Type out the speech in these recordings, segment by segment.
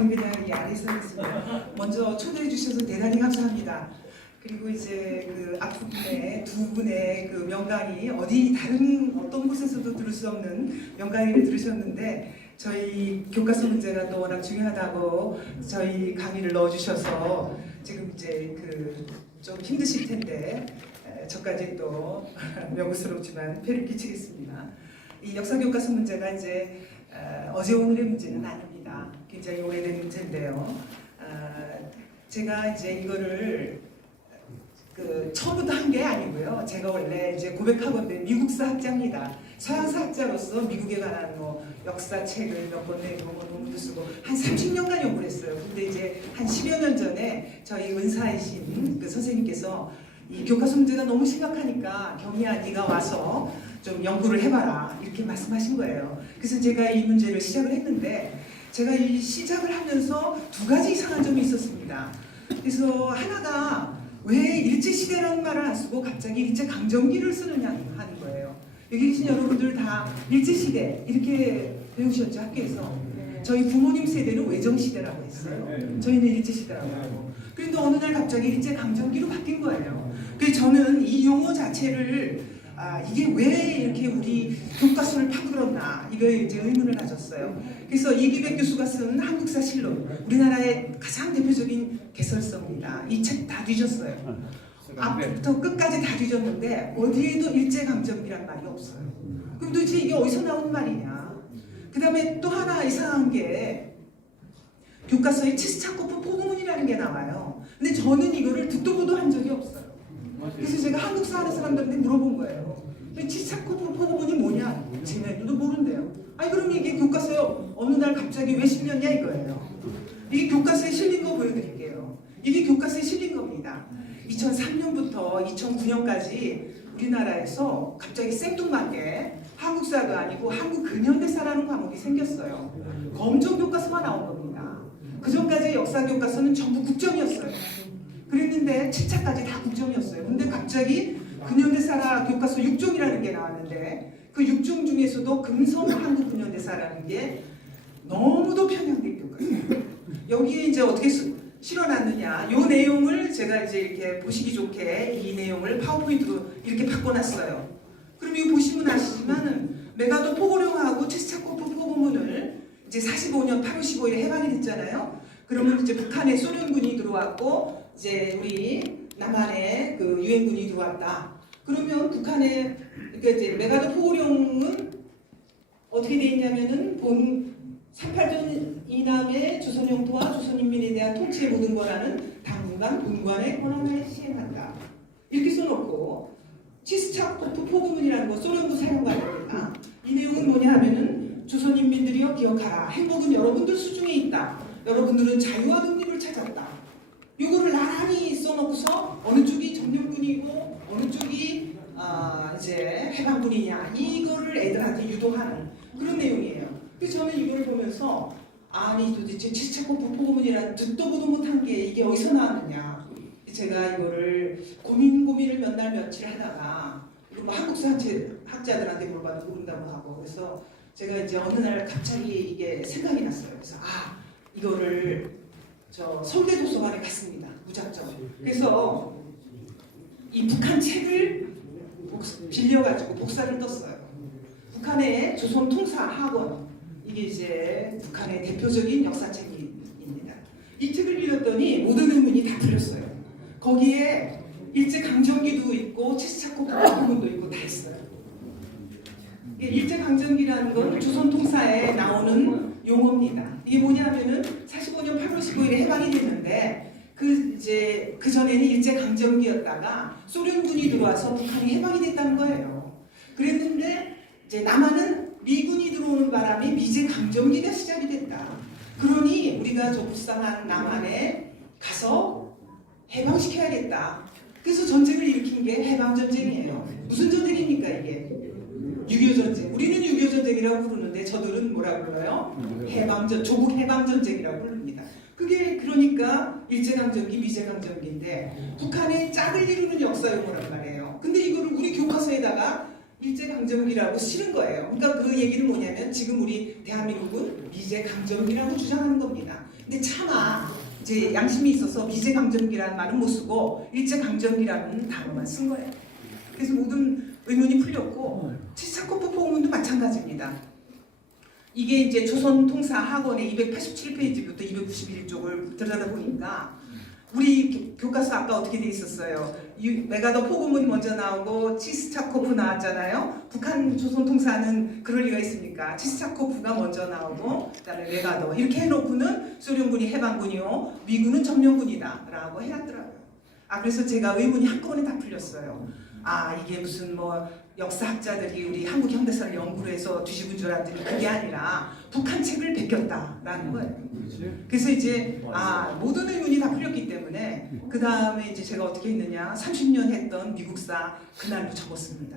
영광입니다. 이 아래서 있습니다. 먼저 초대해 주셔서 대단히 감사합니다. 그리고 이제 그 앞부분에 두 분의 그 명강의 어디 다른 어떤 곳에서도 들을 수 없는 명강의를 들으셨는데 저희 교과서 문제가 또 워낙 중요하다고 저희 강의를 넣어주셔서 지금 이제 그 좀 힘드실 텐데 저까지 또 명구스럽지만 폐를 끼치겠습니다. 이 역사 교과서 문제가 이제 어제 오늘의 문제는 아닙니다. 굉장히 오래된 문제인데요. 제가 이제 이거를 처음부터 한 게 아니고요. 제가 원래 이제 고백하건대 미국사 학자입니다. 서양사 학자로서 미국에 관한 뭐 역사책을 몇 권 내고 논문도 쓰고 한 30년간 연구를 했어요. 근데 이제 한 10여 년 전에 저희 은사이신 그 선생님께서 이 교과서 문제가 너무 심각하니까 경희야 네가 와서 좀 연구를 해봐라 이렇게 말씀하신 거예요. 그래서 제가 이 문제를 시작을 했는데 제가 이 시작을 하면서 두 가지 이상한 점이 있었습니다. 그래서 하나가 왜 일제시대라는 말을 안 쓰고 갑자기 일제강점기를 쓰느냐 하는 거예요. 여기 계신 여러분들 다 일제시대 이렇게 배우셨죠 학교에서. 저희 부모님 세대는 외정시대라고 했어요. 저희는 일제시대라고 하고. 그런데 어느 날 갑자기 일제강점기로 바뀐 거예요. 그래서 저는 이 용어 자체를 이게 왜 이렇게 우리 교과서를 파끌었나 이거에 이제 의문을 가졌어요. 그래서 이기백 교수가 쓴 한국사실록 우리나라의 가장 대표적인 개설서입니다. 이 책 다 뒤졌어요. 앞부터 끝까지 다 뒤졌는데 어디에도 일제강점기란 말이 없어요. 그럼 도대체 이게 어디서 나온 말이냐. 그 다음에 또 하나 이상한 게 교과서에 치스차코프 포고문이라는 게 나와요. 근데 저는 이거를 듣도 보도 한 적이 없어요. 그래서 제가 한국사 하는 사람들한테 물어본 거예요. 치스차코프 포고문이 뭐냐? 쟤네들도 모른대요. 아니 그럼 이게 교과서에 어느 날 갑자기 왜 실렸냐 이거예요. 이게 교과서에 실린 거 보여드릴게요. 이게 교과서에 실린 겁니다. 2003년부터 2009년까지 우리나라에서 갑자기 생뚱맞게 한국사가 아니고 한국 근현대사라는 과목이 생겼어요. 검정 교과서가 나온 겁니다. 그 전까지 역사 교과서는 전부 국정이었어요. 그랬는데 7차까지 다 국정이었어요. 근데 갑자기 근현대사 교과서 6종이라는 게 나왔는데 그 6종 중에서도 금성 한국 근현대사라는 게 너무도 편향된 교과서예요. 여기에 이제 어떻게 실어놨느냐 이 내용을 제가 이제 이렇게 보시기 좋게 이 내용을 파워포인트로 이렇게 바꿔놨어요. 그럼 이거 보시면 아시지만은 메가도 포고령하고 치스차코프 포고문을 이제 45년 8월 15일에 해방이 됐잖아요. 그러면 이제 북한에 소련군이 들어왔고 이제 우리 남한에 그 유엔군이 들어왔다. 그러면 북한에 그러니까 이제 메가도 포고령은 어떻게 돼 있냐면은 본 38년 이남의 조선 영토와 조선인민에 대한 통치의 모든 권한은 당분간 본관의 권한을 시행한다. 이렇게 써놓고 치스차코프 포고문이라는 거 소련부 사령관입니다. 이 내용은 뭐냐 하면은 조선인민들이여 기억하라. 행복은 여러분들 수중에 있다. 여러분들은 자유와 독립을 찾았다. 이거를 나란히 써놓고서 어느 쪽이 점령군이고 어느 쪽이 이제 해방군이냐 이거를 애들한테 유도하는 그런 내용이에요. 그래서 저는 이걸 보면서 아니 도대체 치스차코프 포고문이라는 듣도 보도 못한 게 이게 어디서 나왔느냐. 제가 이거를 고민을 몇 날 며칠 하다가 뭐 한국사 학자들한테 물어봐도 모른다고 하고 그래서 제가 이제 어느 날 갑자기 이게 생각이 났어요. 그래서 이거를 저 서울대 도서관에 갔습니다. 무작정. 그래서 이 북한 책을 빌려가지고 복사를 떴어요. 북한의 조선 통사 학원 이게 이제 북한의 대표적인 역사책입니다. 이 책을 읽었더니 모든 의문이 다 풀렸어요. 거기에 일제강점기도 있고 치스차코프 포고문도 있고 다 있어요. 일제강점기라는 건 조선 통사에 나오는 용어입니다. 이게 뭐냐면은 45년 8월 15일에 해방이 됐는데 그 전에는 일제강점기였다가 소련군이 들어와서 북한이 해방이 됐다는 거예요. 그랬는데 이제 남한은 미군이 들어오는 바람에 미제강점기가 시작이 됐다. 그러니 우리가 저 불쌍한 남한에 가서 해방시켜야겠다. 그래서 전쟁을 일으킨 게 해방전쟁이에요. 무슨 전쟁입니까 이게? 6.25 전쟁. 우리는 6.25 전쟁이라고 부르는데 저들은 뭐라고 불러요? 조국 해방전쟁이라고 부릅니다. 그게 그러니까 일제강점기, 미제강점기인데 북한의 짝을 이루는 역사 용어란 말이에요. 근데 이거를 우리 교과서에다가 일제강점기라고 싫은 거예요. 그러니까 그 얘기는 뭐냐면 지금 우리 대한민국은 미제강점기라고 주장하는 겁니다. 근데 차마 이제 양심이 있어서 미제강점기라는 말은 못 쓰고 일제강점기라는 단어만 쓴 거예요. 그래서 모든 의문이 풀렸고 치사코프 포문도 마찬가지입니다. 이게 이제 조선통사학원의 287페이지부터 291쪽을 들여다보니까 우리 교과서 아까 어떻게 돼 있었어요? 메가더 포고문 먼저 나오고 치스차코프 나왔잖아요. 북한 조선통사는 그럴 리가 있습니까? 치스차코프가 먼저 나오고 그다음에 메가더 이렇게 해놓고는 소련군이 해방군이요, 미군은 점령군이다라고 해놨더라고요. 그래서 제가 의문이 한꺼번에 다 풀렸어요. 이게 무슨 뭐 역사학자들이 우리 한국 현대사를 연구를 해서 뒤집은 줄 알았더니 그게 아니라 북한 책을 베꼈다라는 거예요. 그래서 이제 모든 의문이 다 풀렸기 때문에 그 다음에 이제 제가 어떻게 했느냐, 30년 했던 미국사 그날로 접었습니다.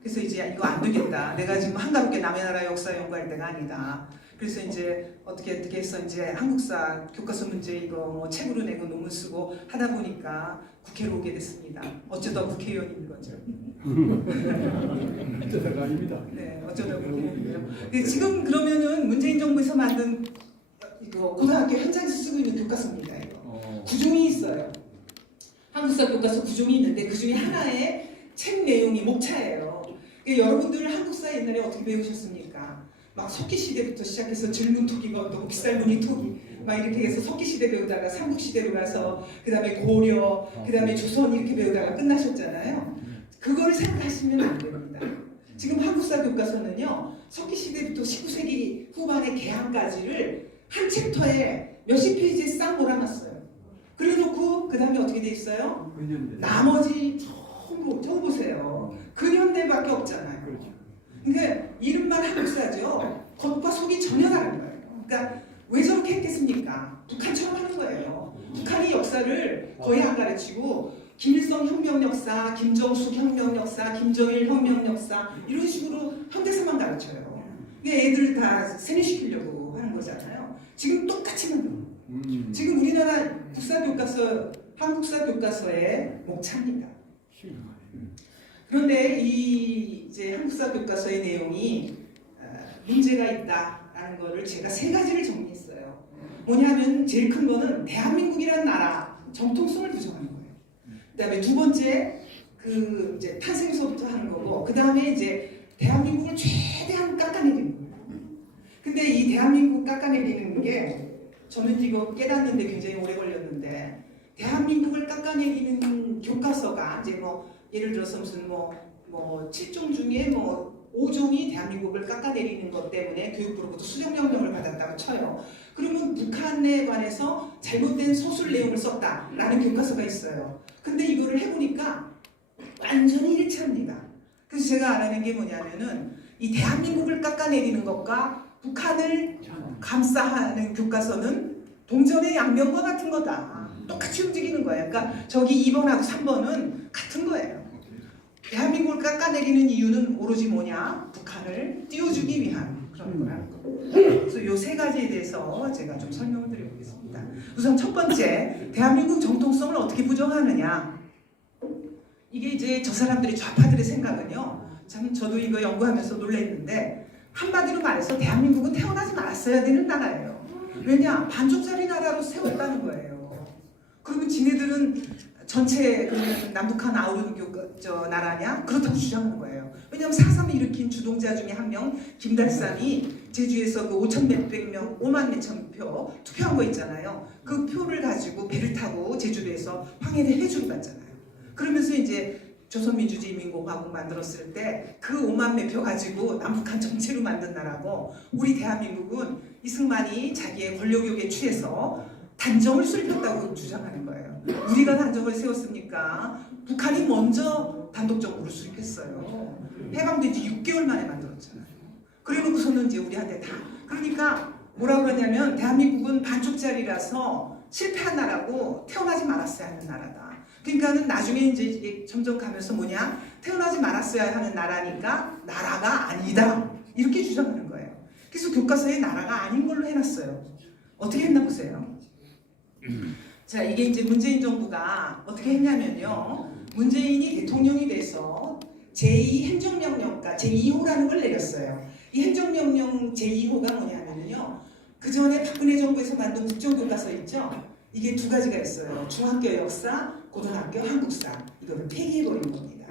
그래서 이제 이거 안 되겠다. 내가 지금 한가롭게 남의 나라 역사 연구할 때가 아니다. 그래서 이제 어떻게 해서 이제 한국사 교과서 문제 이거 뭐 책으로 내고 논문 쓰고 하다 보니까 국회로 오게 됐습니다. 어쩌다 국회의원인 거죠. 어쩌다가 아닙니다. 네, 어쩌다 국회의원이에요. 지금 그러면은 문재인 정부에서 만든 이거 고등학교 현장에서 쓰고 있는 교과서입니다. 이거 구종이 있어요. 한국사 교과서 구종이 있는데 그 중에 하나의 책 내용이 목차예요. 그러니까 여러분들 한국사 옛날에 어떻게 배우셨습니까? 막 석기시대부터 시작해서 질문토기가 어떻고 빗살무늬 토기 막 이렇게 해서 석기시대 배우다가 삼국시대로 가서 그 다음에 고려, 그 다음에 조선 이렇게 배우다가 끝나셨잖아요. 그거를 생각하시면 안 됩니다. 지금 한국사 교과서는요, 석기시대부터 19세기 후반의 개항까지를 한 챕터에 몇십 페이지에 싹 몰아놨어요. 그래놓고 그 다음에 어떻게 돼 있어요? 나머지 처음 보세요. 근현대밖에 없잖아요. 그렇죠. 그러니까 이름만 한국사죠. 겉과 속이 전혀 다른 거예요. 그러니까 왜 저렇게 했겠습니까? 북한처럼 하는 거예요. 북한이 역사를 거의 안 가르치고 김일성 혁명 역사, 김정숙 혁명 역사, 김정일 혁명 역사 이런 식으로 현대사만 가르쳐요. 그러니까 애들 다 세뇌시키려고 하는 거잖아요. 지금 똑같이 하는 거예요. 지금 우리나라 국사교과서, 한국사 교과서의 목차입니다. 그런데 이 이제 한국사 교과서의 내용이 문제가 있다라는 거를 제가 세 가지를 정리했어요. 뭐냐면 제일 큰 거는 대한민국이라는 나라 정통성을 부정하는 거예요. 그다음에 두 번째 그 이제 탄생서부터 하는 거고, 그다음에 이제 대한민국을 최대한 깎아내리는 거예요. 근데 이 대한민국 깎아내리는 게 저는 이거 깨닫는데 굉장히 오래 걸렸는데, 대한민국을 깎아내리는 교과서가 이제 뭐 예를 들어서 무슨 뭐 7종 중에 뭐 5종이 대한민국을 깎아내리는 것 때문에 교육부로부터 수정명령을 받았다고 쳐요. 그러면 북한에 관해서 잘못된 서술 내용을 썼다라는 교과서가 있어요. 근데 이거를 해보니까 완전히 일치합니다. 그래서 제가 알아낸 게 뭐냐면은 이 대한민국을 깎아내리는 것과 북한을 감싸하는 교과서는 동전의 양면과 같은 거다. 똑같이 움직이는 거예요. 그러니까 저기 2번하고 3번은 같은 거예요. 대한민국을 깎아내리는 이유는 오로지 뭐냐? 북한을 띄워주기 위한 그런 거라는 거. 그래서 이 세 가지에 대해서 제가 좀 설명을 드려보겠습니다. 우선 첫 번째, 대한민국 정통성을 어떻게 부정하느냐? 이게 이제 저 사람들이 좌파들의 생각은요, 참 저도 이거 연구하면서 놀랐는데, 한마디로 말해서 대한민국은 태어나지 말았어야 되는 나라예요. 왜냐? 반쪽짜리 나라로 세웠다는 거예요. 그러면 지네들은 전체 남북한 아우르 나라냐? 그렇다고 주장하는 거예요. 왜냐하면 4.3을 일으킨 주동자 중에 한 명 김달산이 제주에서 그 5천 몇백 명, 5만 몇천 표 투표한 거 있잖아요. 그 표를 가지고 배를 타고 제주도에서 황해를 해주러 갔잖아요. 그러면서 이제 조선민주주의인민공화국 만들었을 때 그 5만 몇 표 가지고 남북한 전체로 만든 나라고, 우리 대한민국은 이승만이 자기의 권력욕에 취해서 단정을 수립했다고 주장하는 거예요. 우리가 단정을 세웠습니까? 북한이 먼저 단독적으로 수립했어요. 해방된 지 6개월 만에 만들었잖아요. 그래놓고서는 이제 우리한테 다. 그러니까 뭐라 그러냐면 대한민국은 반쪽짜리라서 실패한 나라고 태어나지 말았어야 하는 나라다. 그러니까는 나중에 이제 점점 가면서 뭐냐? 태어나지 말았어야 하는 나라니까 나라가 아니다. 이렇게 주장하는 거예요. 그래서 교과서에 나라가 아닌 걸로 해놨어요. 어떻게 했나 보세요. 자, 이게 이제 문재인 정부가 어떻게 했냐면요. 문재인이 대통령이 돼서 제2행정명령가 제2호라는 걸 내렸어요. 이 행정명령 제2호가 뭐냐면요. 그 전에 박근혜 정부에서 만든 국정교과서 있죠. 이게 두 가지가 있어요. 중학교 역사, 고등학교 한국사. 이거를 폐기해버린 겁니다.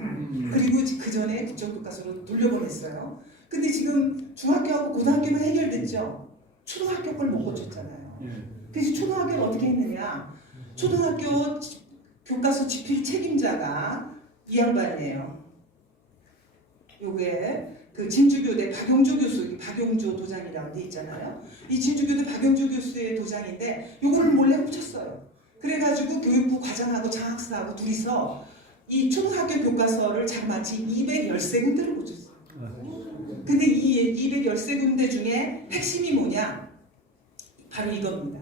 그리고 그 전에 국정교과서로 돌려보냈어요. 근데 지금 중학교하고 고등학교만 해결됐죠. 초등학교 걸 못 고쳤잖아요. 그래서 초등학교는 어떻게 했느냐. 초등학교 교과서 집필 책임자가 이 양반이에요. 요게 그 진주교대 박용조 교수, 박용조 도장이라고 돼 있잖아요. 이 진주교대 박용조 교수의 도장인데 요거를 몰래 훔쳤어요. 그래가지고 교육부 과장하고 장학사하고 둘이서 이 초등학교 교과서를 장마치 213군데를 고쳤어요. 근데 이 213군데 중에 핵심이 뭐냐? 바로 이겁니다.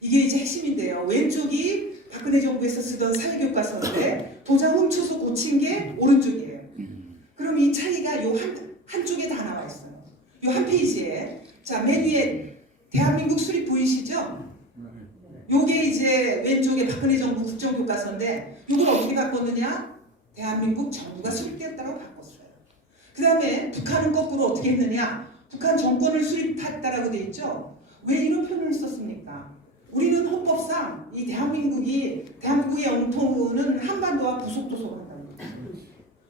이게 이제 핵심인데요. 왼쪽이 박근혜 정부에서 쓰던 사회교과서인데 도장 훔쳐서 고친 게 오른쪽이에요. 그럼 이 차이가 요 한쪽에 다 나와 있어요. 요 한 페이지에. 자, 맨 위에 대한민국 수립 보이시죠? 요게 이제 왼쪽에 박근혜 정부 국정교과서인데 요걸 어떻게 바꿨느냐? 대한민국 정부가 수립되었다고 바꿨어요. 그 다음에 북한은 거꾸로 어떻게 했느냐? 북한 정권을 수립했다라고 돼 있죠? 왜 이런 표현을 썼습니까? 우리는 헌법상 이 대한민국의 영토는 한반도와 부속도서관입니다.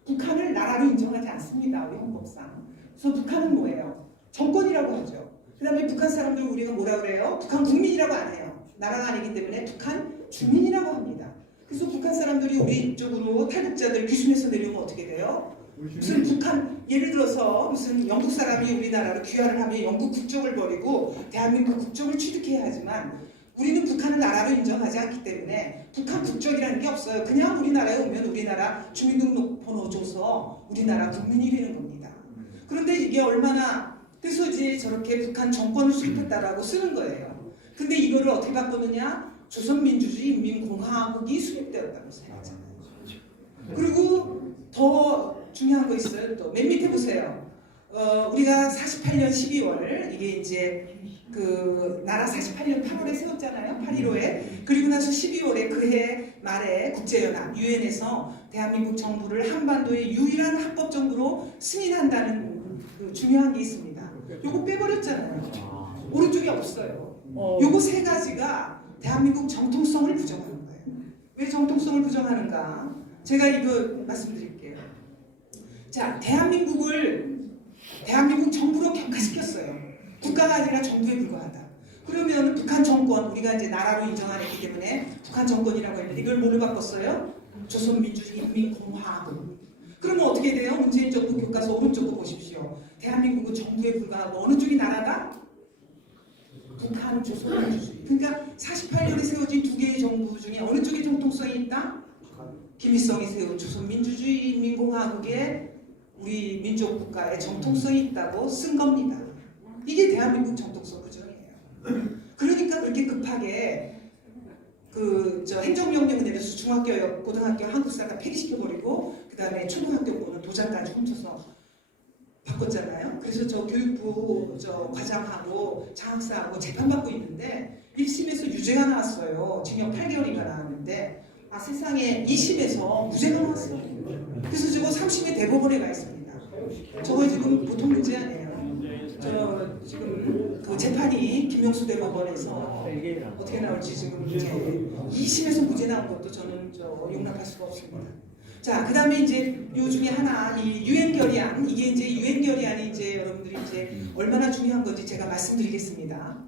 북한을 나라로 인정하지 않습니다. 우리 헌법상. 그래서 북한은 뭐예요? 정권이라고 하죠. 그 다음에 북한 사람들 우리가 뭐라 그래요? 북한 국민이라고 안 해요. 나라가 아니기 때문에 북한 주민이라고 합니다. 그래서 북한 사람들이 우리 쪽으로 탈북자들 귀순해서 내려오면 어떻게 돼요? 무슨 북한 예를 들어서 무슨 영국 사람이 우리나라로 귀화를 하면 영국 국적을 버리고 대한민국 국적을 취득해야 하지만 우리는 북한을 나라로 인정하지 않기 때문에 북한 국적이라는 게 없어요. 그냥 우리나라에 오면 우리나라 주민등록번호 줘서 우리나라 국민이 되는 겁니다. 그런데 이게 얼마나 그래서 이제 저렇게 북한 정권을 수립했다라고 쓰는 거예요. 근데 이거를 어떻게 바꾸느냐? 조선민주주의인민공화국이 수립되었다고 생각하잖아요. 그리고 더 중요한 거 있어요. 또 맨 밑에 보세요. 우리가 48년 12월 이게 이제 그 나라 48년 8월에 세웠잖아요. 8.15에. 그리고 나서 12월에 그해 말에 국제연합 유엔에서 대한민국 정부를 한반도의 유일한 합법 정부로 승인한다는 그 중요한 게 있습니다. 요거 빼버렸잖아요. 오른쪽에 없어요. 요거 세 가지가 대한민국 정통성을 부정하는 거예요. 왜 정통성을 부정하는가? 제가 이거 말씀드릴게요. 자, 대한민국 정부로 격화시켰어요. 국가가 아니라 정부에 불과하다. 그러면 북한 정권, 우리가 이제 나라로 인정 안 했기 때문에 북한 정권이라고 했는데 이걸 뭘로 바꿨어요? 조선민주주의인민공화국. 그러면 어떻게 돼요? 문재인 정부 교과서 오른쪽 거 보십시오. 대한민국은 정부에 불과하고 어느 쪽이 나라다? 북한 조선민주주의. 그러니까 48년에 세워진 두 개의 정부 중에 어느 쪽에 정통성이 있다? 김일성이 세운 조선민주주의인민공화국에 우리 민족국가의 정통성이 있다고 쓴 겁니다. 이게 대한민국 정통성 부정이에요. 그러니까 그렇게 급하게 행정명령을 내려서 중학교, 고등학교, 한국사 다 폐기시켜버리고 그 다음에 초등학교 거는 도장까지 훔쳐서 바꿨잖아요. 그래서 저 교육부 과장하고 장학사하고 재판받고 있는데 1심에서 유죄가 나왔어요. 징역 8개월인가 나왔는데 세상에 2심에서 무죄가 나왔어요. 그래서 저거 3심에 대법원에 가 있습니다. 저거 지금 보통 문제 아니에요. 저 지금 그 재판이 김용수 대법원에서 어떻게 나올지 지금 이제 2심에서 무죄 나온 것도 저는 용납할 수가 없습니다. 자, 그 다음에 이제 요 중에 하나, 이 유엔 결의안, 이게 이제 유엔 결의안이 이제 여러분들이 이제 얼마나 중요한 건지 제가 말씀드리겠습니다.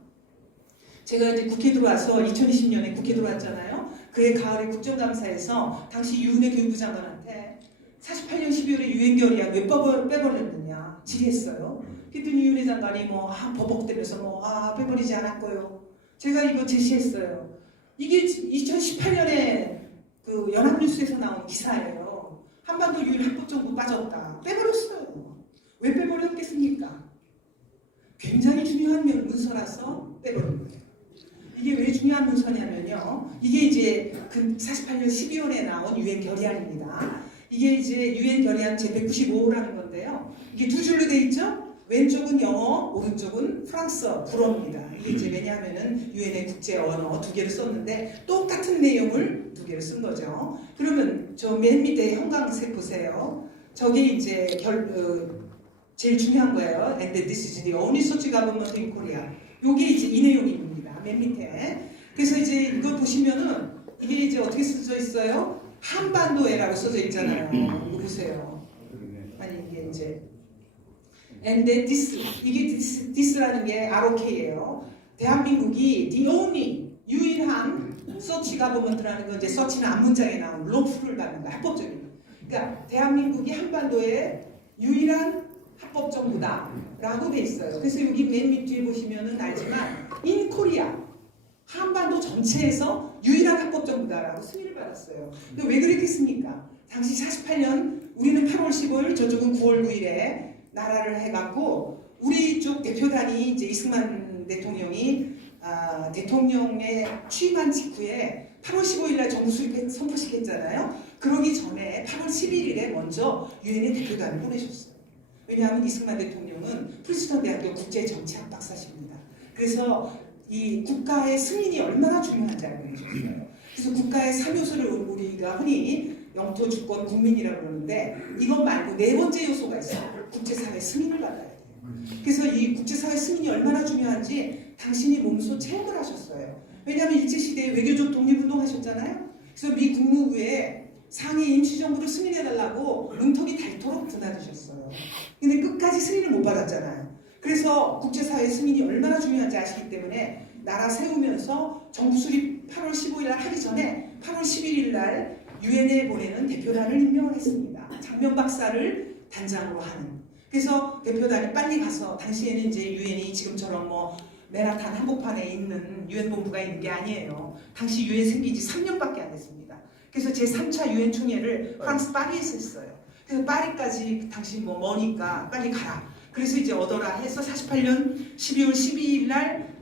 제가 이제 국회 들어와서 2020년에 국회 들어왔잖아요. 그해 가을에 국정감사에서 당시 유은혜 교육부 장관한테 48년 12월에 유엔 결의안 왜 빼버렸느냐 질의했어요. 그랬더니 유은혜 장관이 버벅대면서 빼버리지 않았고요. 제가 이거 제시했어요. 이게 2018년에 그 연합뉴스에서 나온 기사예요. 한반도 유일 합법정부 빠졌다. 빼버렸어요. 왜 빼버렸겠습니까? 굉장히 중요한 문서라서 빼버린 거예요. 이게 왜 중요한 문서냐면요. 이게 이제 그 48년 12월에 나온 유엔 결의안입니다. 이게 이제 유엔 결의안 제195호라는 건데요. 이게 두 줄로 돼 있죠? 왼쪽은 영어, 오른쪽은 프랑스어, 불어입니다. 이게 이제 왜냐하면은 유엔의 국제 언어 두 개를 썼는데 똑같은 내용을 두 개를 쓴 거죠. 그러면 저 맨 밑에 형광색 보세요. 저게 이제 제일 중요한 거예요. And this is the only such government in Korea. 요게 이제 이 내용입니다. 맨 밑에. 그래서 이제 이거 보시면은 이게 이제 어떻게 써져 있어요? 한반도에라고 써져 있잖아요. 이거 보세요. 아니 이게 이제 And this 이게 this라는 게 ROK예요. 대한민국이 the only 유일한 such government라는 건 이제 such는 앞문장에 나온 lawful을 받는 거 합법적인. 그러니까 대한민국이 한반도의 유일한 합법 정부다라고 돼 있어요. 그래서 여기 맨 밑에 보시면은 알지만 in Korea 한반도 전체에서 유일한 합법 정부다라고 승인을 받았어요. 근데 왜 그랬겠습니까? 당시 48년 우리는 8월 15일 저쪽은 9월 9일에 나라를 해갖고 우리 쪽 대표단이 이제 이승만 대통령이 대통령에 취임한 직후에 8월 15일 날 정부 수립 선포식했잖아요. 그러기 전에 8월 11일에 먼저 유엔의 대표단을 보내셨어요. 왜냐하면 이승만 대통령은 프린스턴 대학교 국제정치학 박사십니다. 그래서 이 국가의 승인이 얼마나 중요한지 알고 계셨어요. 그래서 국가의 3요소를 우리가 흔히 영토, 주권, 국민이라고 그러는데 이것 말고 네 번째 요소가 있어요. 국제사회 승인을 받아야 돼요. 그래서 이 국제사회 승인이 얼마나 중요한지 당신이 몸소 체험을 하셨어요. 왜냐하면 일제시대에 외교적 독립운동 하셨잖아요. 그래서 미 국무부에 상해 임시정부를 승인해달라고 문턱이 닳도록 드나드셨어요. 근데 끝까지 승인을 못 받았잖아요. 그래서 국제사회 승인이 얼마나 중요한지 아시기 때문에 나라 세우면서 정부 수립 8월 15일 날 하기 전에 8월 11일 날 유엔에 보내는 대표단을 임명을 했습니다. 장면 박사를 단장으로 하는. 그래서 대표단이 빨리 가서 당시에는 이제 유엔이 지금처럼 뭐 맨하탄 한복판에 있는 유엔 본부가 있는 게 아니에요. 당시 유엔 생긴 지 3년밖에 안 됐습니다. 그래서 제3차 유엔 총회를 프랑스 파리에서 했어요. 그래서 파리까지 당신 뭐 머니까 빨리 가라. 그래서 이제 얻어라 해서 48년 12월 12일 날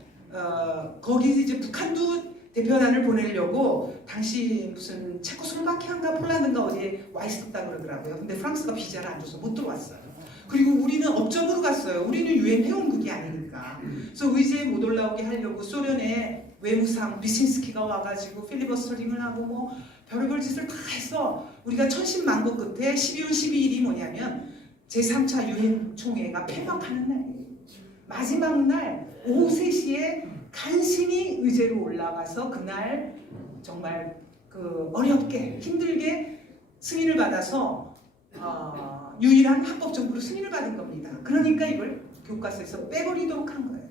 거기서 이제 북한도 대표단을 보내려고 당시 무슨 체코슬로바키아인가 폴란드인가 어디에 와 있었다 그러더라고요. 근데 프랑스가 비자를 안 줘서 못 들어왔어요. 그리고 우리는 업적으로 갔어요. 우리는 유엔 회원국이 아니니까. 그래서 의제에 못 올라오게 하려고 소련의 외무상 비신스키가 와가지고 필리버스터링을 하고 뭐 별의별 짓을 다 해서 우리가 천신만고 끝에 12월 12일이 뭐냐면 제3차 유엔 총회가 폐막하는 날이에요. 마지막 날 오후 3시에 간신히 의제로 올라가서 그날 정말 어렵게 힘들게 승인을 받아서 유일한 합법 정부로 승인을 받은 겁니다. 그러니까 이걸 교과서에서 빼버리도록 한 거예요.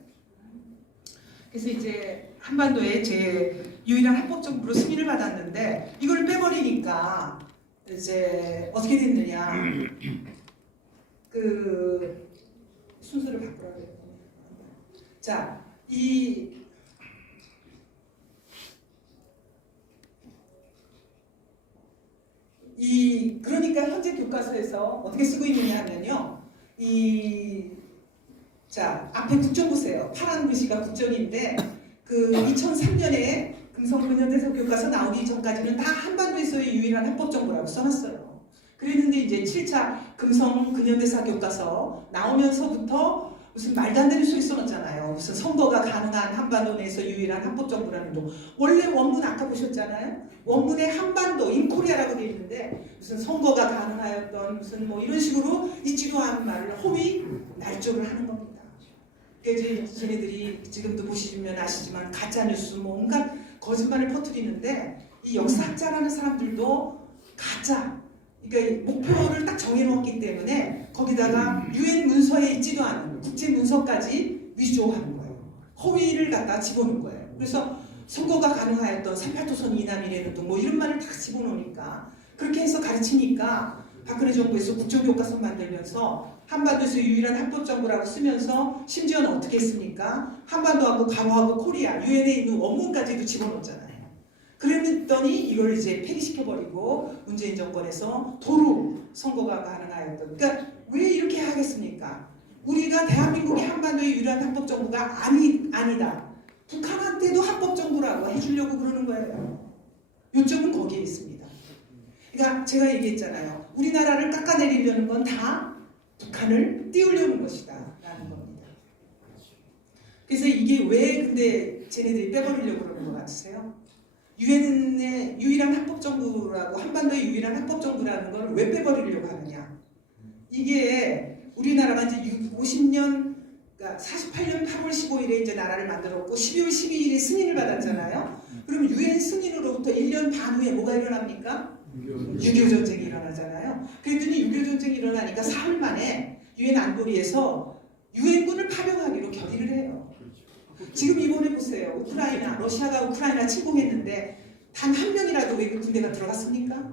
그래서 이제 한반도에 제 유일한 합법 정부로 승인을 받았는데 이걸 빼버리니까 이제 어떻게 됐느냐? 순서를 바꾸라고 했거든요. 자, 그러니까 현재 교과서에서 어떻게 쓰고 있느냐 하면요. 자, 앞에 국정 보세요. 파란 글씨가 국정인데 2003년에 금성근현대사 교과서 나오기 전까지는 다 한반도에서의 유일한 합법 정부라고 써놨어요. 그랬는데 이제 7차 금성근현대사 교과서 나오면서부터 무슨 말도 안 되는 소리 써놨잖아요. 무슨 선거가 가능한 한반도 내에서 유일한 합법 정부라는 동. 원래 원문 아까 보셨잖아요. 원문에 한반도 인코리아라고 되어 있는데 무슨 선거가 가능하였던 무슨 뭐 이런 식으로 있지도 않은 말을 허위 날조를 하는 겁니다. 그래서 쟤네들이 지금도 보시면 아시지만 가짜뉴스 뭐 온갖 거짓말을 퍼뜨리는데 이 역사학자라는 사람들도 가짜 그러니까 목표를 딱 정해놓았기 때문에 거기다가 유엔 문서에 있지도 않은 국제 문서까지 위조하는 거예요. 허위를 갖다 집어넣은 거예요. 그래서 선거가 가능하였던 38도선 이남이라는 뭐 이런 말을 다 집어넣으니까 그렇게 해서 가르치니까 박근혜 정부에서 국정교과서 만들면서 한반도에서 유일한 합법정부라고 쓰면서 심지어는 어떻게 했습니까? 한반도하고 강화하고 코리아, 유엔에 있는 원문까지도 집어넣었잖아요. 그랬더니 이걸 이제 폐기시켜버리고 문재인 정권에서 도로 선거가 가능하였던. 그러니까 왜 이렇게 하겠습니까? 우리가 대한민국이 한반도의 유일한 합법정부가 아니다. 북한한테도 합법정부라고 해주려고 그러는 거예요. 요점은 거기에 있습니다. 그러니까 제가 얘기했잖아요. 우리나라를 깎아내리려는 건 다 북한을 띄우려는 것이다 라는 겁니다. 그래서 이게 왜 근데 쟤네들이 빼버리려고 그러는 것 같으세요? 유엔의 유일한 합법정부라고 한반도의 유일한 합법정부라는 걸 왜 빼버리려고 하느냐? 이게 우리나라가 이제 50년, 그러니까 48년 8월 15일에 이제 나라를 만들었고 12월 12일에 승인을 받았잖아요. 그럼 유엔 승인으로부터 1년 반 후에 뭐가 일어납니까? 6.25 전쟁이 일어나잖아요. 그랬더니 6.25 전쟁이 일어나니까 사흘 만에 유엔 안보리에서 유엔군을 파병하기로 결의를 해요. 지금 이번에 보세요. 우크라이나, 러시아가 우크라이나 침공했는데 단 한 명이라도 외국 군대가 들어갔습니까?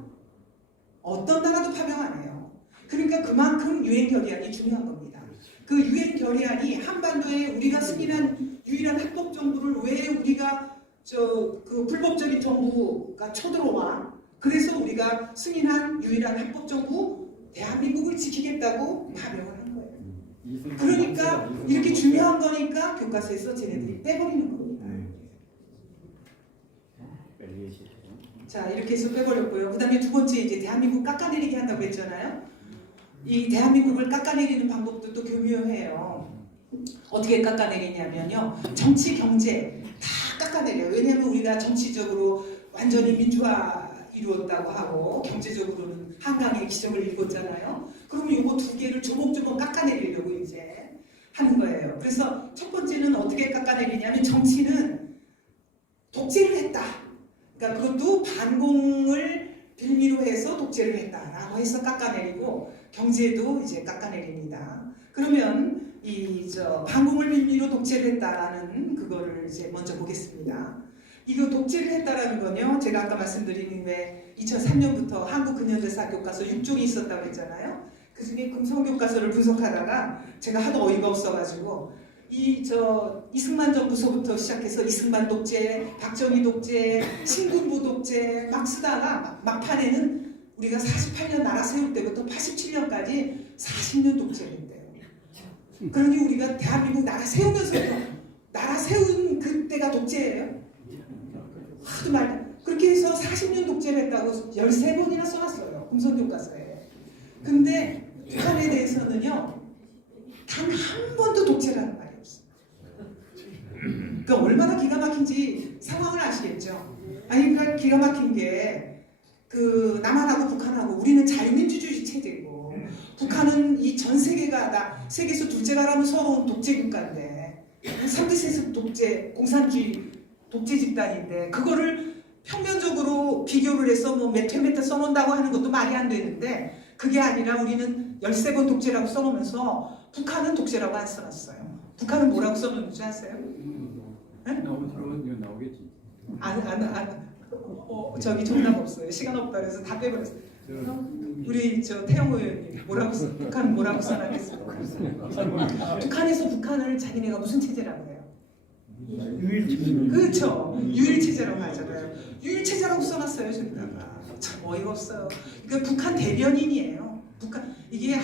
어떤 나라도 파병 안 해요. 그러니까 그만큼 유엔 결의안이 중요한 겁니다. 그 유엔 결의안이 한반도에 우리가 승인한 유일한 합법 정부를 왜 우리가 그 불법적인 정부가 쳐들어와? 그래서 우리가 승인한 유일한 합법 정부 대한민국을 지키겠다고 파병을 한 거예요. 그러니까 이렇게 중요한 거니까 교과서에서 쟤네들이 빼버리는 겁니다. 자, 이렇게 해서 빼버렸고요. 그 다음에 두 번째 이제 대한민국 깎아내리게 한다고 했잖아요. 이 대한민국을 깎아내리는 방법도 또 교묘해요. 어떻게 깎아내리냐면요. 정치, 경제 다 깎아내려요. 왜냐하면 우리가 정치적으로 완전히 민주화 이루었다고 하고 경제적으로는 한강의 기적을 이뤘잖아요. 그러면 이거 두 개를 조목조목 깎아내리려고 이제 하는 거예요. 그래서 첫 번째는 어떻게 깎아내리냐면 정치는 독재를 했다. 그러니까 그것도 반공을 빌미로 해서 독재를 했다라고 해서 깎아내리고 경제도 이제 깎아내립니다. 그러면 반공을 빌미로 독재를 했다라는 그거를 이제 먼저 보겠습니다. 이거 독재를 했다라는 건요. 제가 아까 말씀드린 왜 2003년부터 한국 근현대사 교과서 6종이 있었다고 했잖아요. 그 중에 금성 교과서를 분석하다가 제가 하도 어이가 없어가지고 이승만 정부서부터 시작해서 이승만 독재, 박정희 독재, 신군부 독재 막 쓰다가 막판에는 우리가 48년 나라 세울 때부터 87년까지 40년 독재를 했대요. 그러니 우리가 대한민국 나라 세우면서도 나라 세운 그때가 독재예요. 하도 말 그렇게 해서 40년 독재를 했다고 13번이나 써놨어요. 금성교과서에. 근데 북한에 대해서는요. 단 한 번도 독재라는 말이 없어요. 그러니까 얼마나 기가 막힌지 상황을 아시겠죠? 아니 그러니까 기가 막힌 게 그 남한하고 북한하고 우리는 자유민주주의 체제고 북한은 이 전 세계가 다 세계에서 둘째가라면 서러운 독재 국가인데 3대 세습 독재 공산주의 독재 집단인데 그거를 평면적으로 비교를 해서 뭐 몇 회 몇 회 써놓는다고 하는 것도 말이 안 되는데 그게 아니라 우리는 13번 독재라고 써놓으면서 북한은 독재라고 안 써놨어요. 북한은 뭐라고 써놓는지 아세요? 네? 나오겠지. 저기 정답 없어요. 시간 없다 그래서 다 빼버렸어요. 우리 태영 의원님 북한은 뭐라고 써놨겠습니까? 북한에서 북한을 자기네가 무슨 체제라고 해요? 유일체제. 그렇죠. 유일체제라고 하잖아요. 유일체제라고 써놨어요. 저기다가 참 어이가 없어요. 그러니까 북한 대변인이에요. 이게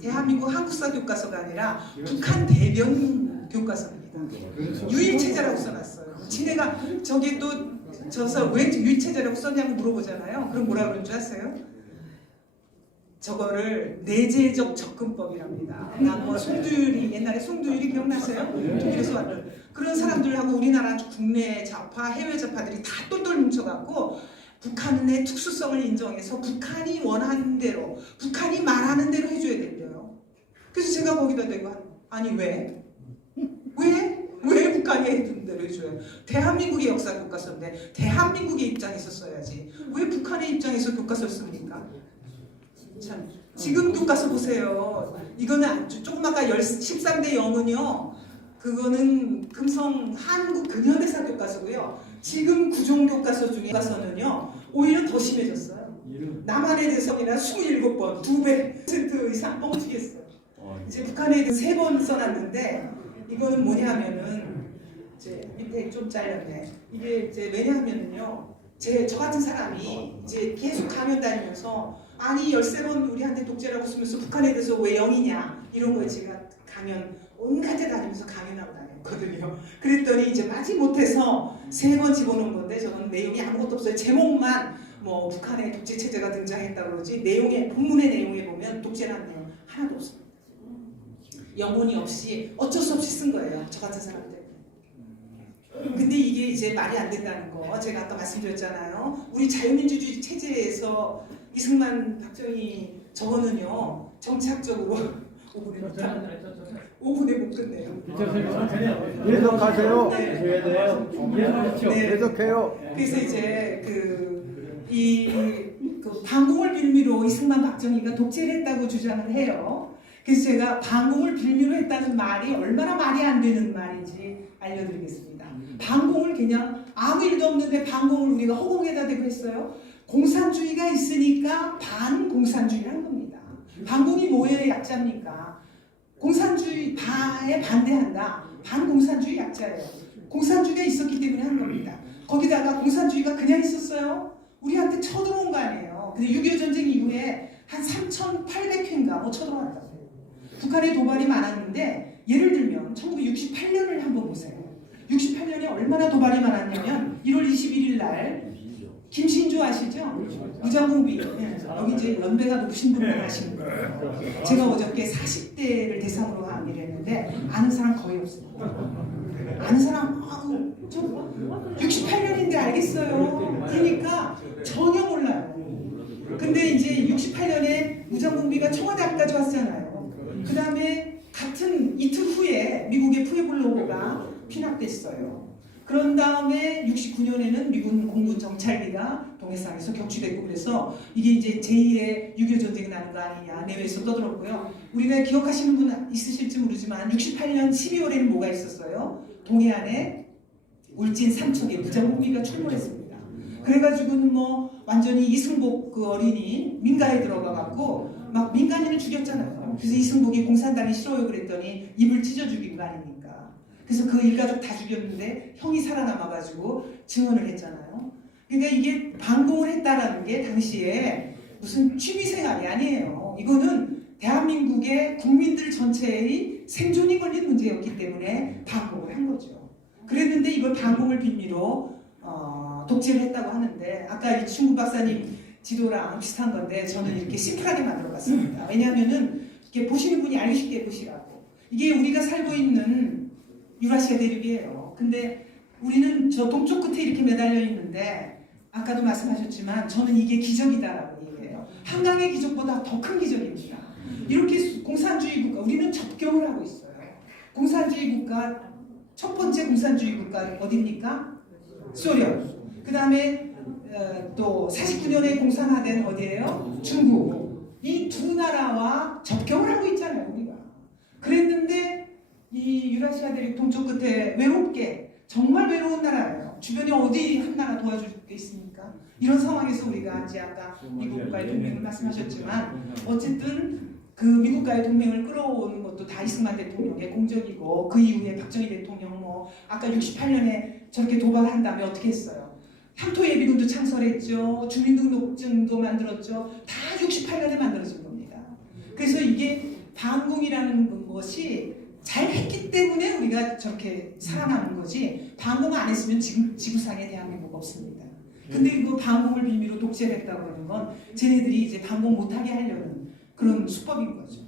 대한민국 한국사 교과서가 아니라 북한 대변인 교과서입니다. 유일체제라고 써놨어요. 지네가 저기 또 저서 왜 유일체제라고 썼냐고 물어보잖아요. 그럼 뭐라 그러는 줄 아세요? 저거를 내재적 접근법이랍니다. 뭐 송두율이 옛날에 송두율이 기억나세요? 독일에서 왔던 그런 사람들하고 우리나라 국내 좌파, 해외 좌파들이 다 똘똘 뭉쳐갖고 북한의 특수성을 인정해서 북한이 원하는 대로, 북한이 말하는 대로 해줘야 된대요. 그래서 제가 거기다 대고 아니 왜? 왜 북한이 해준 대로 해줘요? 대한민국의 역사 교과서인데 대한민국의 입장에서 써야지. 왜 북한의 입장에서 교과서를 씁니까? 참, 지금 교과서 보세요. 이거는 조금 아까 13대 0은요. 그거는 금성 한국 근현대사 교과서고요. 지금 구종 교과서 중에서는요. 오히려 더 심해졌어요. 남한에 대해서이나 27번, 2배 이상 어떻겠어요. 이제 북한에 대해서 3번 써놨는데 이거는 뭐냐면은 이제 밑에 좀 잘렸네. 이게 이제 왜냐하면은요. 저 같은 사람이 이제 계속 강연 다니면서 아니 13번 우리한테 독재라고 쓰면서 북한에 대해서 왜 0이냐 이런 거에 제가 강연 온갖 데 다니면서 강연하고 다녔거든요. 그랬더니 이제 마지못해서 3번 집어넣은 건데 저는 내용이 아무것도 없어요. 제목만 뭐 북한의 독재 체제가 등장했다고 그러지 내용에 본문의 내용에 보면 독재라는 내용 하나도 없습니다. 영혼이 없이 어쩔 수 없이 쓴 거예요. 저 같은 사람들. 근데 이게 이제 말이 안 된다는 거 제가 아까 말씀드렸잖아요. 우리 자유민주주의 체제에서 이승만, 박정희 저거는요 정착적으로 5분에 못 끝내요. 계속하세요. 네. 계속해요. 그래서 이제 그 반공을 빌미로 이승만 박정희가 독재를 했다고 주장을 해요. 그래서 제가 반공을 빌미로 했다는 말이 얼마나 말이 안 되는 말인지 알려드리겠습니다. 반공을 그냥 아무 일도 없는데 반공을 우리가 허공에다 대고 했어요. 공산주의가 있으니까 반공산주의를 한 겁니다. 반공이 뭐의 약자입니까? 공산주의 다에 반대한다. 반공산주의 약자예요. 공산주의가 있었기 때문에 한 겁니다. 거기다가 공산주의가 그냥 있었어요? 우리한테 쳐들어온 거 아니에요. 근데 6.25 전쟁 이후에 한 3,800회인가 뭐 쳐들어왔다고. 북한에 도발이 많았는데 예를 들면 1968년을 한번 보세요. 68년에 얼마나 도발이 많았냐면 1월 21일 날 김신조 아시죠? 무장공비. 네. 여기 이제 연배가 높으신 분들 아시는 거예요. 제가 어저께 40대를 대상으로 강의를 했는데 아는 사람 거의 없습니다. 아는 사람 68년인데 알겠어요. 그러니까 전혀 몰라요. 근데 이제 68년에 무장공비가 청와대 앞까지 왔잖아요. 그 다음에 같은 이틀 후에 미국의 푸에블로가 피납됐어요. 그런 다음에 69년에는 미군 공군 정찰기가 동해상에서 격추됐고 그래서 이게 이제 제1의 6.25 전쟁이 나는 거 아니냐 내외에서 떠들었고요. 우리가 기억하시는 분 있으실지 모르지만 68년 12월에는 뭐가 있었어요? 동해안에 울진 삼척에 무장공비가 출몰했습니다. 그래가지고는 뭐 완전히 이승복 그 어린이 민가에 들어가갖고 막 민간인을 죽였잖아요. 그래서 이승복이 공산당이 싫어요 그랬더니 입을 찢어 죽인 거 아닙니까? 그래서 그 일가족 다 죽였는데 형이 살아남아가지고 증언을 했잖아요. 그러니까 이게 반공을 했다라는 게 당시에 무슨 취미생활이 아니에요. 이거는 대한민국의 국민들 전체의 생존이 걸린 문제였기 때문에 반공을 한 거죠. 그랬는데 이걸 반공을 빌미로 독재를 했다고 하는데 아까 이 충국 박사님 지도랑 비슷한 건데 저는 이렇게 심플하게 만들어봤습니다. 왜냐하면은 이렇게 보시는 분이 알기 쉽게 보시라고. 이게 우리가 살고 있는 유라시아 대륙이에요. 근데 우리는 저 동쪽 끝에 이렇게 매달려 있는데 아까도 말씀하셨지만 저는 이게 기적이다라고 얘기해요. 한강의 기적보다 더 큰 기적입니다. 이렇게 공산주의 국가, 우리는 접경을 하고 있어요. 공산주의 국가, 첫 번째 공산주의 국가 어디입니까? 소련. 그 다음에 또 49년에 공산화된 어디예요? 중국. 이 두 나라와 접경을 하고 있잖아요, 우리가. 그랬는데 이 유라시아 대륙 동쪽 끝에 외롭게 정말 외로운 나라예요. 주변에 어디 한 나라 도와줄 게 있습니까? 이런 상황에서 우리가 이제 아까 미국과의 동맹을 말씀하셨지만 어쨌든 그 미국과의 동맹을 끌어오는 것도 다 이승만 대통령의 공적이고 그 이후에 박정희 대통령 뭐 아까 68년에 저렇게 도발한 다음에 어떻게 했어요? 향토예비군도 창설했죠. 주민등록증도 만들었죠. 다 68년에 만들어진 겁니다. 그래서 이게 반공이라는 것이 잘했기 때문에 우리가 저렇게 살아남은 거지 반공 안 했으면 지금 지구상에 대한민국 없습니다. 근데 이거 반공을 빌미로 독재를 했다고 하는 건 쟤네들이 이제 반공 못하게 하려는 그런 수법인 거죠.